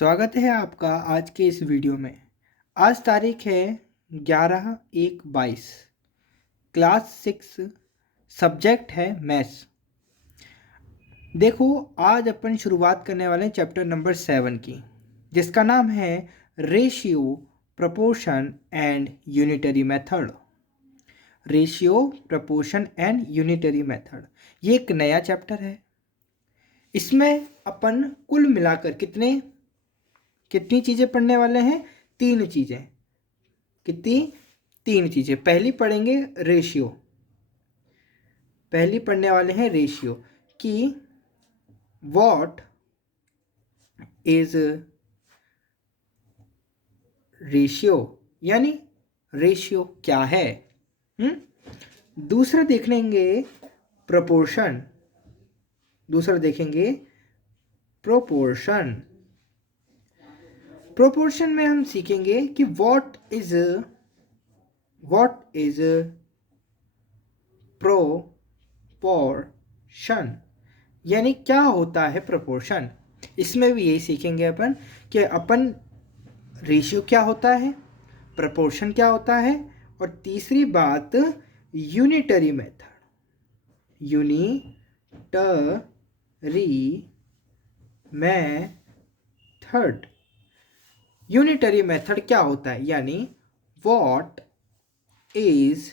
स्वागत है आपका आज के इस वीडियो में। आज तारीख है 11/1/22। क्लास 6, सब्जेक्ट है मैथ्स। देखो, आज अपन शुरुआत करने वाले हैं चैप्टर नंबर 7 की, जिसका नाम है ratio, proportion and unitary method. Ratio, proportion and unitary method, ये एक नया चैप्टर है। इसमें अपन कुल मिलाकर कितनी चीज़ें पढ़ने वाले हैं? 3 चीज़ें। कितनी? 3 चीज़ें। पहली पढ़ेंगे रेशियो। पहली पढ़ने वाले हैं रेशियो कि व्हाट इज रेशियो, यानी रेशियो क्या है। दूसरा देख लेंगे प्रोपोर्शन। दूसरा देखेंगे प्रोपोर्शन। प्रोपोर्शन में हम सीखेंगे कि व्हाट इज प्रोपोर्शन, यानी क्या होता है प्रोपोर्शन। इसमें भी यही सीखेंगे अपन कि अपन रेशियो क्या होता है, प्रोपोर्शन क्या होता है, और तीसरी बात यूनिटरी मेथड। यूनिटरी मेथड क्या होता है, यानी what is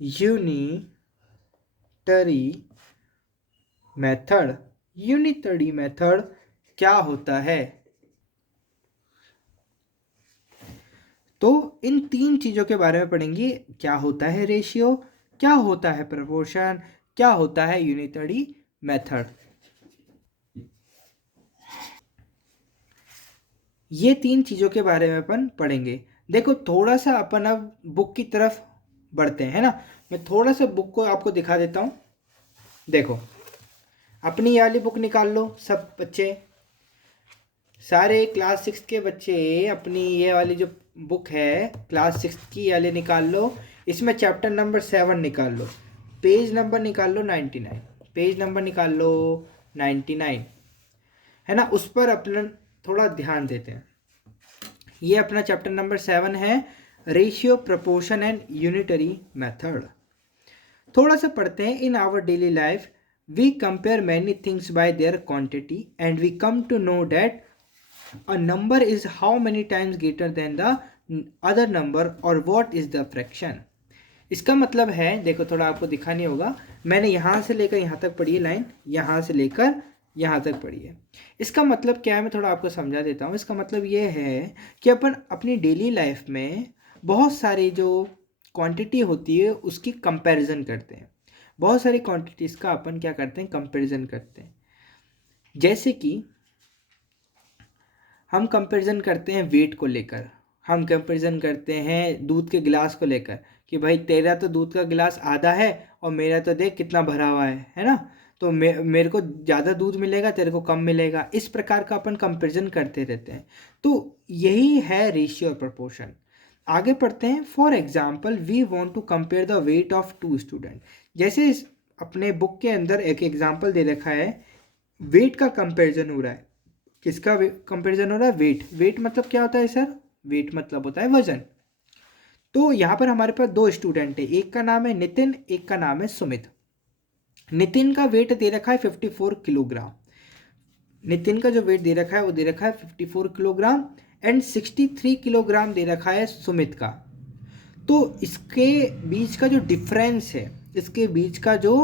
unitary method. Unitary method क्या होता है। तो इन 3 चीज़ों के बारे में पढ़ेंगे। क्या होता है रेशियो, क्या होता है प्रोपोर्शन, क्या होता है यूनिटरी मेथड। ये 3 चीज़ों के बारे में अपन पढ़ेंगे। देखो, थोड़ा सा अपन अब बुक की तरफ बढ़ते हैं, है ना। मैं थोड़ा सा बुक को आपको दिखा देता हूँ। देखो, अपनी ये वाली बुक निकाल लो सब बच्चे, सारे क्लास 6 के बच्चे अपनी ये वाली जो बुक है क्लास 6 की वाले निकाल लो। इसमें चैप्टर नंबर 7 निकाल लो, पेज नंबर निकाल लो 99, पेज नंबर निकाल लो 99, है ना। उस पर अपना थोड़ा ध्यान देते हैं। ये अपना चैप्टर नंबर 7 है, ratio, proportion and unitary method. थोड़ा सा पढ़ते हैं। In our daily life we compare many things by their quantity and we come to know that a number is how many times greater than the other number or what is the fraction। इसका मतलब है, देखो थोड़ा आपको दिखा नहीं होगा, मैंने यहाँ से लेकर यहाँ तक पढ़ी है लाइन, यहाँ से लेकर यहाँ तक पढ़ी है। इसका मतलब क्या है, मैं थोड़ा आपको समझा देता हूँ। इसका मतलब ये है कि अपन अपनी डेली लाइफ में बहुत सारी जो क्वांटिटी होती है उसकी कंपैरिजन करते हैं। बहुत सारी क्वांटिटीज़ का अपन क्या करते हैं, कंपैरिजन करते हैं। जैसे कि हम कंपैरिजन करते हैं वेट को लेकर, हम कंपैरिजन करते हैं दूध के गिलास को लेकर कि भाई तेरा तो दूध का गिलास आधा है और मेरा तो देख कितना भरा हुआ है ना। तो मेरे को ज़्यादा दूध मिलेगा, तेरे को कम मिलेगा। इस प्रकार का अपन कंपैरिजन करते रहते हैं। तो यही है रेशियो और प्रोपोर्शन। आगे पढ़ते हैं। For example we want to compare the weight of 2 student. जैसे अपने बुक के अंदर एक एग्जाम्पल दे रखा है, वेट का कंपेरिजन हो रहा है। किसका कंपैरिजन हो रहा है? वेट। वेट मतलब क्या होता है सर? वेट मतलब होता है वजन। तो यहाँ पर हमारे पास 2 स्टूडेंट है, एक का नाम है नितिन, एक का नाम है सुमित। नितिन का वेट दे रखा है 54 किलोग्राम। नितिन का जो वेट दे रखा है वो दे रखा है 54 किलोग्राम एंड 63 किलोग्राम दे रखा है सुमित का। तो इसके बीच का जो डिफरेंस है, इसके बीच का जो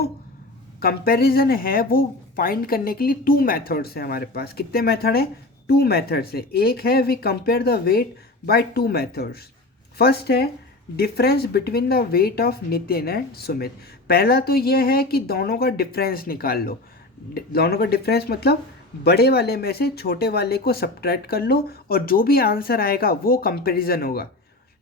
कंपैरिजन है, वो फाइंड करने के लिए 2 मेथड्स हैं हमारे पास। कितने मेथड हैं? 2 मेथड्स है। एक है we compare the weight by 2 methods. First है difference between the weight of Nitin and Sumit. पहला तो यह है कि दोनों का डिफरेंस निकाल लो। दोनों का डिफरेंस मतलब बड़े वाले में से छोटे वाले को सब्ट्रैक्ट कर लो और जो भी आंसर आएगा वो कंपैरिजन होगा।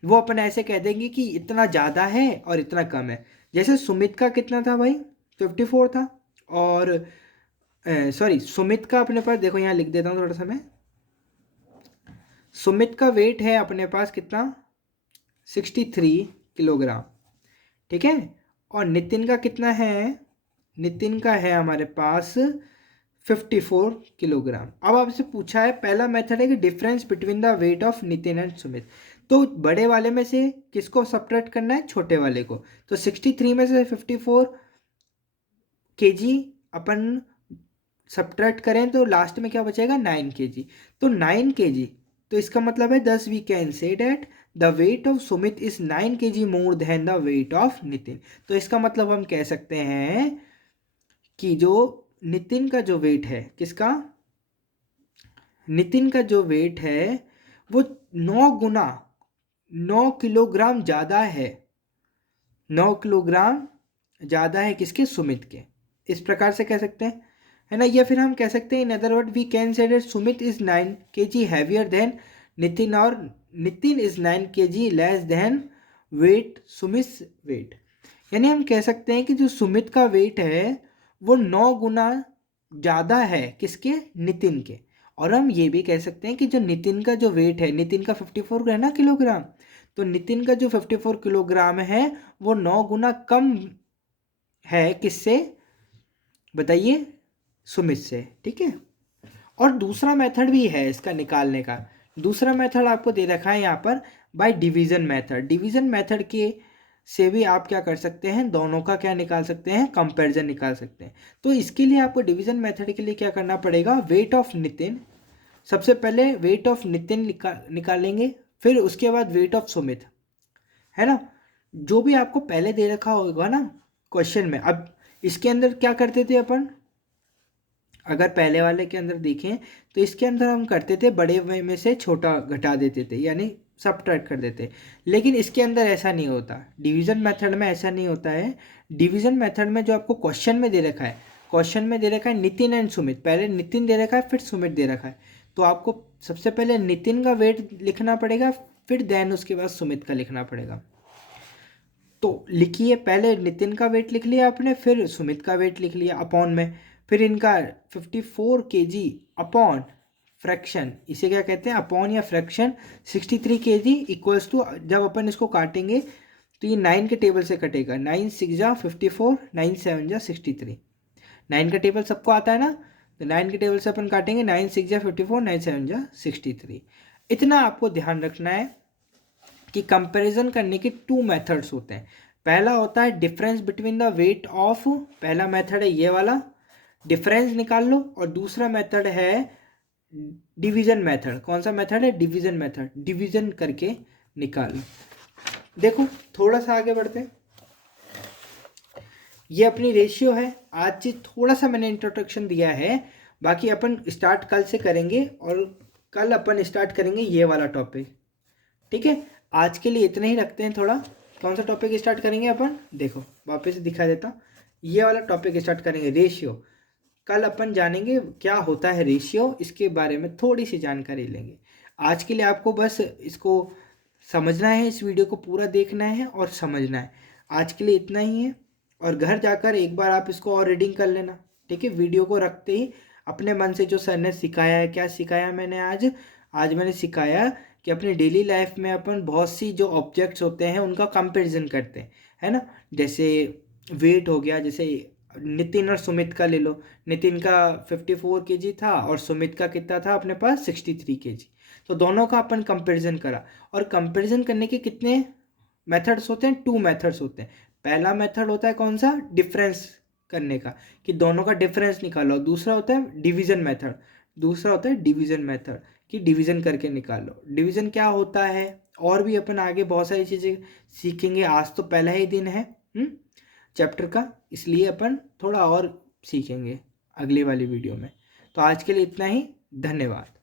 वो अपन ऐसे कह देंगे कि इतना ज़्यादा है और इतना कम है। जैसे सुमित का कितना था भाई? 54 था। और सॉरी, सुमित का अपने पास देखो, यहाँ लिख देता हूँ थोड़ा सा मैं। सुमित का वेट है अपने पास कितना? 63 किलोग्राम, ठीक है। और नितिन का कितना है? नितिन का है हमारे पास 54 किलोग्राम। अब आपसे पूछा है, पहला मेथड है कि difference between the weight of Nitin and Sumit. तो बड़े वाले में से किसको सब्ट्रैक्ट करना है? छोटे वाले को। तो 63 में से 54 kg अपन सब्ट्रैक्ट करें तो लास्ट में क्या बचेगा? 9 kg। तो 9 kg, तो इसका मतलब है 10 we can say that the weight of Sumit is 9 kg more than the weight of Nitin. तो इसका मतलब हम कह सकते हैं कि जो नितिन का जो वेट है, किसका? नितिन का जो वेट है वो 9 किलोग्राम ज़्यादा है, 9 किलोग्राम ज़्यादा है किसके? सुमित के। इस प्रकार से कह सकते हैं, है ना। या फिर हम कह सकते हैं in other word we can say that Sumit is 9 kg heavier than Nitin, और Nitin is 9 kg less than weight Sumit weight. यानी हम कह सकते हैं कि जो सुमित का वेट है वो 9 गुना ज़्यादा है किसके? नितिन के। और हम ये भी कह सकते हैं कि जो नितिन का जो वेट है, नितिन का 54 है ना किलोग्राम, तो नितिन का जो 54 किलोग्राम है वो 9 गुना कम है किससे? बताइए, सुमित से। ठीक है। और दूसरा मेथड भी है इसका निकालने का। दूसरा मेथड आपको दे रखा है यहाँ पर by division method. Division method के से भी आप क्या कर सकते हैं? दोनों का क्या निकाल सकते हैं? कंपैरिजन निकाल सकते हैं। तो इसके लिए आपको डिवीजन मेथड के लिए क्या करना पड़ेगा? वेट ऑफ नितिन, सबसे पहले वेट ऑफ नितिन निकालेंगे, फिर उसके बाद वेट ऑफ सुमित, है ना। जो भी आपको पहले दे रखा होगा ना क्वेश्चन में। अब इसके अंदर क्या करते थे अपन? अगर पहले वाले के अंदर देखें तो इसके अंदर हम करते थे बड़े में से छोटा घटा देते थे, यानी सब्ट्रैक्ट कर देते। लेकिन इसके अंदर ऐसा नहीं होता, डिवीजन मेथड में ऐसा नहीं होता है। डिवीजन मेथड में जो आपको क्वेश्चन में दे रखा है, क्वेश्चन में दे रखा है नितिन एंड सुमित, पहले नितिन दे रखा है फिर सुमित दे रखा है, तो आपको सबसे पहले नितिन का वेट लिखना पड़ेगा, फिर देन उसके बाद सुमित का लिखना पड़ेगा। तो लिखिए, पहले नितिन का वेट लिख लिया आपने, फिर सुमित का वेट लिख लिया अपॉन में, फिर इनका 54 kg अपॉन फ्रैक्शन, इसे क्या कहते हैं? अपॉन या फ्रैक्शन 63 kg इक्वल्स टू, जब अपन इसको काटेंगे तो ये 9 के टेबल से कटेगा। 9 6 जा 54, 9 7 जा 63। 9 का टेबल सबको आता है ना, तो 9 के टेबल से अपन काटेंगे 9 6 जा 54, 9 7 जा 63। इतना आपको ध्यान रखना है कि कंपैरिजन करने के 2 मेथड्स होते हैं। पहला होता है difference between the weight of, पहला मेथड है ये वाला, डिफरेंस निकाल लो, और दूसरा मेथड है डिवीजन मेथड। कौन सा मेथड है? डिवीजन मेथड, डिवीजन करके निकाल लो। देखो थोड़ा सा आगे बढ़ते हैं। ये अपनी रेशियो है। आज से थोड़ा सा मैंने इंट्रोडक्शन दिया है, बाकी अपन स्टार्ट कल से करेंगे, और कल अपन स्टार्ट करेंगे ये वाला टॉपिक। ठीक है, आज के लिए इतना ही रखते हैं। थोड़ा कौन सा टॉपिक स्टार्ट करेंगे अपन? देखो वापस दिखा देता हूँ, ये वाला टॉपिक स्टार्ट करेंगे, रेशियो। कल अपन जानेंगे क्या होता है रेशियो, इसके बारे में थोड़ी सी जानकारी लेंगे। आज के लिए आपको बस इसको समझना है, इस वीडियो को पूरा देखना है और समझना है। आज के लिए इतना ही है, और घर जाकर एक बार आप इसको और रीडिंग कर लेना। ठीक है, वीडियो को रखते ही अपने मन से जो सर ने सिखाया है, क्या सिखाया मैंने आज मैंने सिखाया कि अपनी डेली लाइफ में अपन बहुत सी जो ऑब्जेक्ट्स होते हैं उनका कंपैरिजन करते हैं, है ना। जैसे वेट हो गया, जैसे नितिन और सुमित का ले लो, नितिन का 54 kg था और सुमित का कितना था अपने पास? 63 kg। तो दोनों का अपन कंपैरिजन करा, और कंपैरिजन करने के कितने मेथड्स होते हैं? 2 मेथड्स होते हैं। पहला मेथड होता है कौन सा? डिफरेंस करने का, कि दोनों का डिफरेंस निकालो। दूसरा होता है डिवीजन मेथड, दूसरा होता है डिवीजन मेथड, कि डिवीजन करके निकालो। डिवीजन क्या होता है, और भी अपन आगे बहुत सारी चीज़ें सीखेंगे। आज तो पहला ही दिन है चैप्टर का, इसलिए अपन थोड़ा और सीखेंगे अगली वाली वीडियो में। तो आज के लिए इतना ही, धन्यवाद।